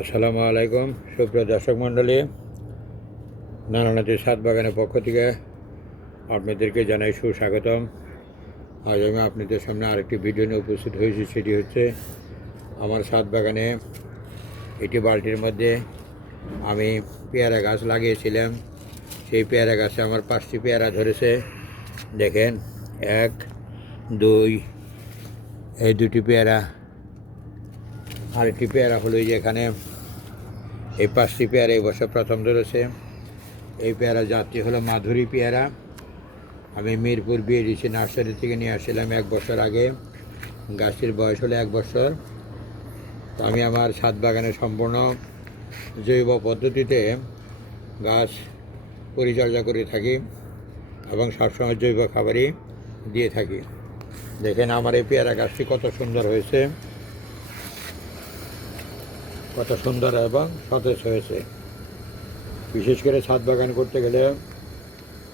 আসসালামু আলাইকুম সুপ্রিয় দর্শক মণ্ডলী, নানানাথের সাত বাগানের পক্ষ থেকে আপনাদেরকে জানাই সুস্বাগতম। আজ আমি আপনাদের সামনে আরেকটি ভিডিও নিয়ে উপস্থিত হয়েছি। সেটি হচ্ছে আমার সাত বাগানে একটি বালতির মধ্যে আমি পেয়ারা গাছ লাগিয়েছিলাম। সেই পেয়ারা গাছে আমার 5টি পেয়ারা ধরেছে। দেখেন, 1, 2, এই 2টি পেয়ারা। আরেকটি পেয়ারা হলো যে এখানে। এই 5টি পেয়ারা এই বছর প্রথম ধরেছে। এই পেয়ারা জাতটি হলো মাধুরী পেয়ারা। আমি মিরপুর বিএডিসি নার্সারি থেকে নিয়ে আসছিলাম 1 বছর আগে। গাছটির বয়স হলো 1 বছর। তো আমি আমার ছাদ বাগানে সম্পূর্ণ জৈব পদ্ধতিতে গাছ পরিচর্যা করে থাকি এবং সবসময় জৈব খাবারই দিয়ে থাকি। দেখেন আমার এই পেয়ারা গাছটি কত সুন্দর হয়েছে, কত সুন্দর এবং সতেজ হয়েছে। বিশেষ করে ছাদ বাগান করতে গেলে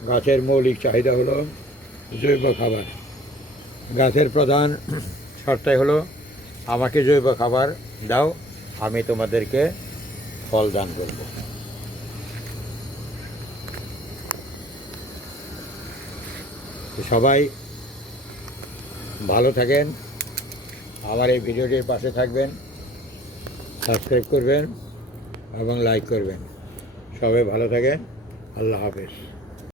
গাছের মৌলিক চাহিদা হলো জৈব খাবার। গাছের প্রধান শর্তই হলো আমাকে জৈব খাবার দাও, আমি তোমাদেরকে ফল দান করব। সবাই ভালো থাকেন, আমার এই ভিডিওটির পাশে থাকবেন, সাবস্ক্রাইব করবেন এবং লাইক করবেন। সবাই ভালো থাকেন। আল্লাহ হাফেজ।